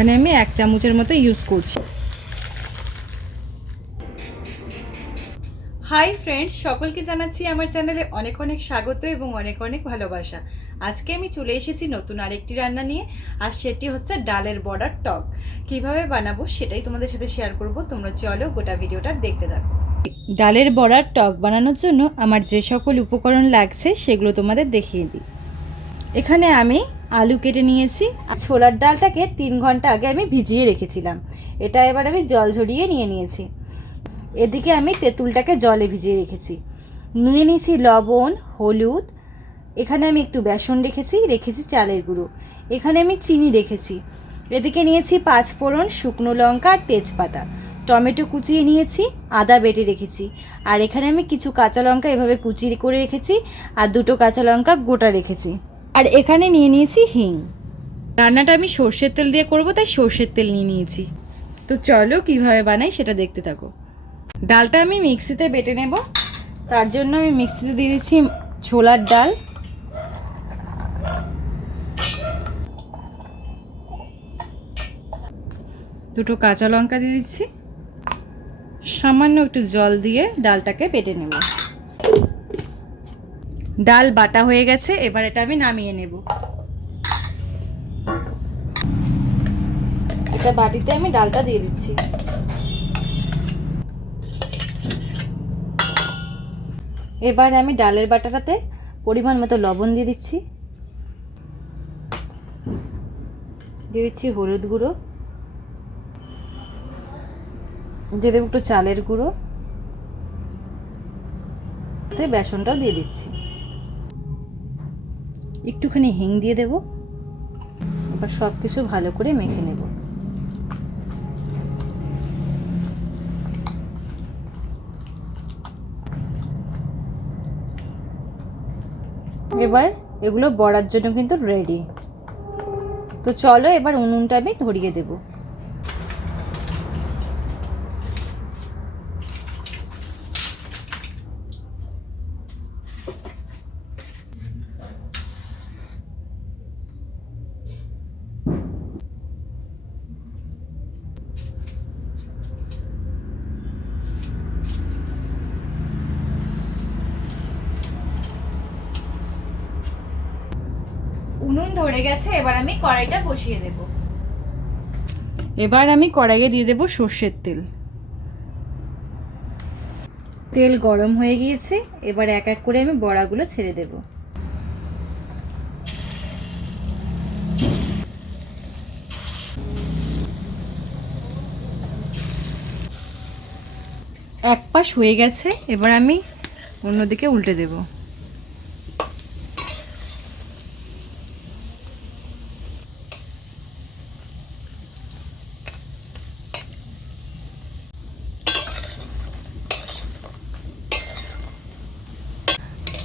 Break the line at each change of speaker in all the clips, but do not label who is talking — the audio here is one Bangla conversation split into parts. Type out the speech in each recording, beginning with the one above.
এখানে আমি এক চামচের মতো ইউজ করছি। হাই ফ্রেন্ডস সকলকে জানাচ্ছি আমার চ্যানেলে অনেক অনেক স্বাগত এবং অনেক অনেক ভালোবাসা। আজকে আমি চলে এসেছি নতুন আরেকটি রান্না নিয়ে, আর সেটি হচ্ছে ডালের বড়ার টক। কীভাবে বানাবো সেটাই তোমাদের সাথে শেয়ার করব, তোমরা চলো গোটা ভিডিওটা দেখতে থাকো। ডালের বড়ার টক বানানোর জন্য আমার যে সকল উপকরণ লাগছে, সেগুলো তোমাদের দেখিয়ে দিই। এখানে আমি আলু কেটে নিয়েছি। আর ছোলার ডালটাকে তিন ঘণ্টা আগে আমি ভিজিয়ে রেখেছিলাম। এটা এবার আমি জল ঝরিয়ে নিয়ে নিয়েছি। এদিকে আমি তেঁতুলটাকে জলে ভিজিয়ে রেখেছি। নিয়ে নিয়েছি লবণ, হলুদ। এখানে আমি একটু বেসন রেখেছি রেখেছি চালের গুঁড়ো। এখানে আমি চিনি রেখেছি। এদিকে নিয়েছি পাঁচ ফোড়ন শুকনো লঙ্কা আর তেজপাতা। টমেটো কুচিয়ে নিয়েছি, আদা বেটে রেখেছি। আর এখানে আমি কিছু কাঁচা লঙ্কা এভাবে কুচি করে রেখেছি। আর দুটো কাঁচা লঙ্কা গোটা রেখেছি। আর এখানে নিয়ে নিয়েছি হিং। রান্নাটা আমি সর্ষের তেল দিয়ে করব, তাই সর্ষের তেল নিয়ে নিয়েছি। তো চলো কীভাবে বানাই সেটা দেখতে থাকো। ডালটা আমি মিক্সিতে বেটে নেব। তার জন্য আমি মিক্সিতে দিয়ে দিচ্ছি ছোলার ডাল। দুটো কাঁচা লঙ্কা দিয়ে দিচ্ছি। সামান্য একটু জল দিয়ে ডালটাকে বেটে নেব। ডাল বাটা হয়ে গেছে, এবার এটা আমি নামিয়ে নেব। এটা বাটিতে আমি ডালটা দিয়ে দিচ্ছি। এবার আমি ডালের বাটাটাতে পরিমাণ মতো লবণ দিয়ে দিচ্ছি। দিয়ে দিচ্ছি হলুদ গুঁড়ো। দিয়ে দেবো একটু চালের গুঁড়ো। বেসনটাও দিয়ে দিচ্ছি। একটুখানি হিং দিয়ে দেব। এবার সব কিছু ভালো করে মেখে নেব। এবার এগুলো বড়ার জন্য কিন্তু রেডি তো চলো এবার উনুনটা আমি ধরিয়ে দেবো। গেছে, এবার আমি কড়াইটা বসিয়ে দেব। এবার আমি কড়াইয়ে দিয়ে দেব সর্ষের তেল। তেল গরম হয়ে গিয়েছে, এবার এক এক করে আমি বড়াগুলো ছেড়ে দেব। এক পাশ হয়ে গেছে, এবার আমি অন্যদিকে উল্টে দেবো।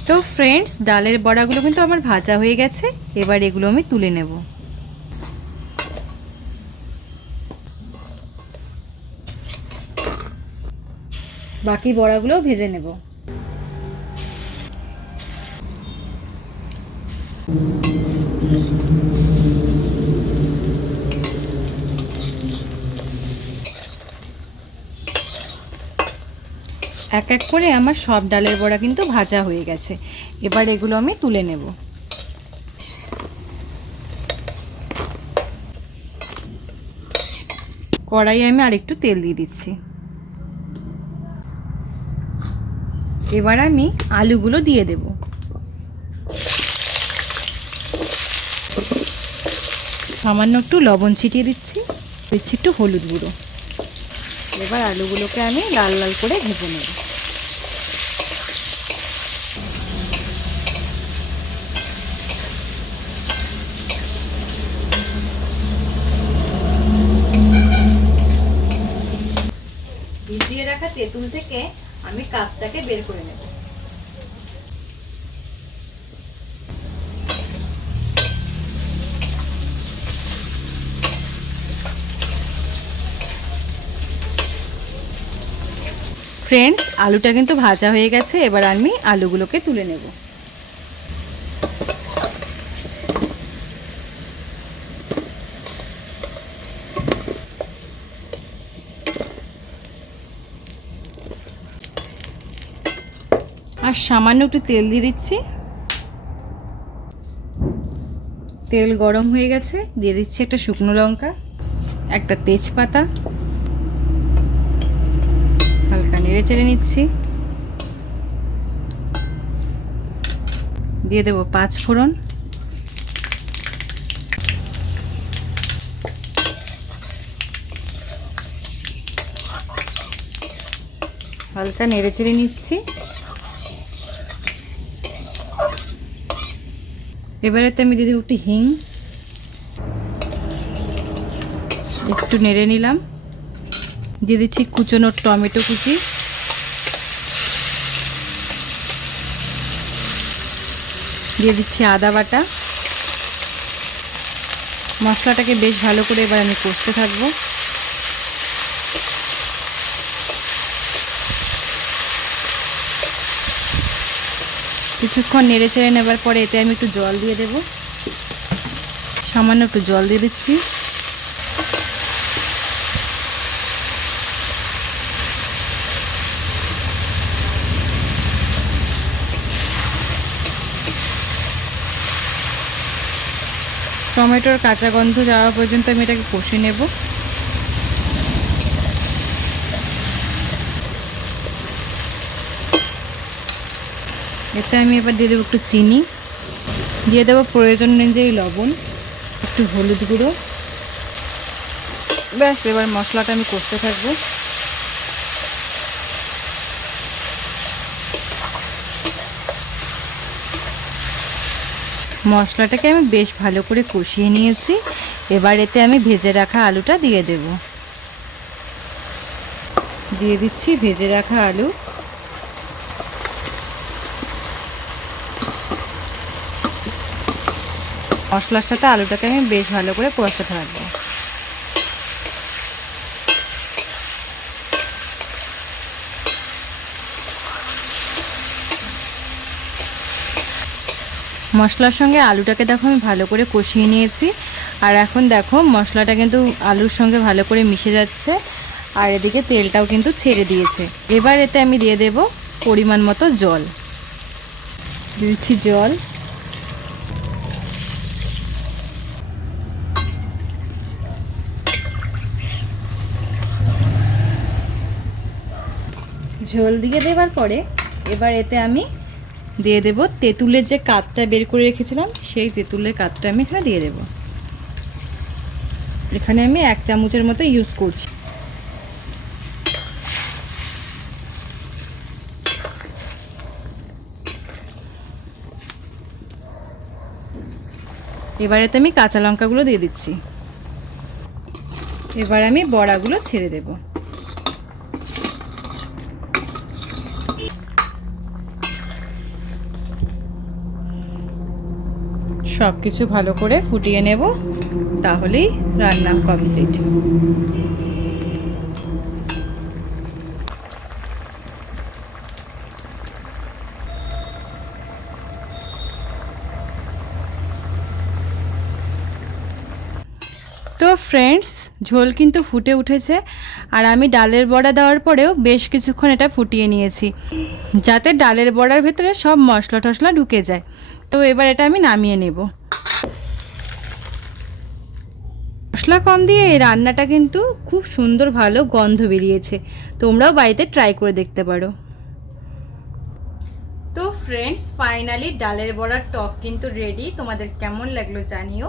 তো ফ্রেন্ডস ডালের বড়াগুলো কিন্তু আমার ভাজা হয়ে গেছে, এবার এগুলো আমি তুলে নেব। বাকি বড়াগুলো ভেজে নেব। এক এক করে আমার সব ডালের বড়া কিন্তু ভাজা হয়ে গেছে। এবার এগুলো আমি তুলে নেব। কড়াই আমি আরেকটু তেল দিয়ে দিচ্ছি। এবার আমি আলুগুলো দিয়ে দেব। সামান্য একটু লবণ ছিটিয়ে দিচ্ছি। দিচ্ছি একটু হলুদ গুঁড়ো। এবার আলুগুলোকে আমি লাল লাল করে ভেজে নেব। ভিজিয়ে রাখা তেঁতুল থেকে আমি কাপটাকে বের করে নেব। ফ্রেন্ডস আলুটা কিন্তু ভাজা হয়ে গেছে, এবার আমি আলুগুলোকে তুলে নেব। আর সামান্য একটু তেল দিয়ে দিচ্ছি। তেল গরম হয়ে গেছে, দিয়ে দিচ্ছি একটা শুকনো লঙ্কা, একটা তেজপাতা নেড়ে চেড়ে নিচ্ছি। দিয়ে দেবো পাঁচ ফোড়ন। হালকা নেড়ে চেড়ে নিচ্ছি। এবারে তো আমি দিয়ে দেবো একটু হিং। একটু নেড়ে নিলাম। দিয়ে দিচ্ছি কুচোনো টমেটো কুচি। দিয়ে দিচ্ছি আদা বাটা। মশলাটাকে বেশ ভালো করে এবার আমি কষতে থাকব। কিছুক্ষণ নেড়ে চেড়ে নেবার পরে এতে আমি একটু জল দিয়ে দেব। সামান্য একটু জল দিয়ে দিচ্ছি। টমেটোর কাঁচা গন্ধ যাওয়া পর্যন্ত আমি এটাকে কষে নেব। এতে আমি এবার দিয়ে দেবো একটু চিনি। দিয়ে দেবো প্রয়োজন অনুযায়ী লবণ, একটু হলুদ গুঁড়ো। ব্যাস, এবার মশলাটা আমি কষতে থাকব। মশলাটাকে আমি বেশ ভালো করে কষিয়ে নিয়েছি। এবার এতে আমি ভেজে রাখা আলুটা দিয়ে দেব। দিয়ে দিচ্ছি ভেজে রাখা আলু। মশলার সাথে আলুটাকে আমি বেশ ভালো করে কষাতে থাকব। মশলার সঙ্গে আলুটাকে দেখো আমি ভালো করে কষিয়ে নিয়েছি। আর এখন দেখো মশলাটা কিন্তু আলুর সঙ্গে ভালো করে মিশে যাচ্ছে। আর এদিকে তেলটাও কিন্তু ছেড়ে দিয়েছে। এবার এতে আমি দিয়ে দেব পরিমাণ মতো জল। দিচ্ছি জল। ঝোল দিয়ে দেবার পরে এবার এতে আমি দিয়ে দেব। তেঁতুলের যে কাতটা বের করে রেখেছিলাম, সেই তেঁতুলের কাতটা আমি এখানে দিয়ে দেব। এখানে আমি এক চামচের মতো ইউজ করছি। এবার আমি কাঁচা লঙ্কাগুলো দিয়ে দিচ্ছি। এবার আমি বড়াগুলো ছেড়ে দেবো। সব কিছু ভালো করে ফুটিয়ে নেব, তাহলেই রান্না কমপ্লিট তো ফ্রেন্ডস ঝোল কিন্তু ফুটে উঠেছে, আর আমি ডালের বড়া দেওয়ার পরেও বেশ কিছুক্ষণ এটা ফুটিয়ে নিয়েছি, যাতে ডালের বড়ার ভেতরে সব মশলা টশলা ঢুকে যায়। তো এবার এটা আমি নামিয়ে নেব। মশলা কম দিয়ে এই রান্নাটা কিন্তু খুব সুন্দর ভালো গন্ধ বেরিয়েছে। তোমরাও বাড়িতে ট্রাই করে দেখতে পারো। তো ফ্রেন্ডস ফাইনালি ডালের বড়ার টক কিন্তু রেডি তোমাদের কেমন লাগল জানিও।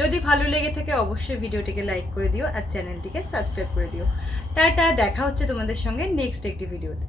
যদি ভালো লেগে থাকে অবশ্যই ভিডিওটিকে লাইক করে দিও আর চ্যানেলটিকে সাবস্ক্রাইব করে দিও। টাটা, দেখা হচ্ছে তোমাদের সঙ্গে নেক্সট একটি ভিডিওতে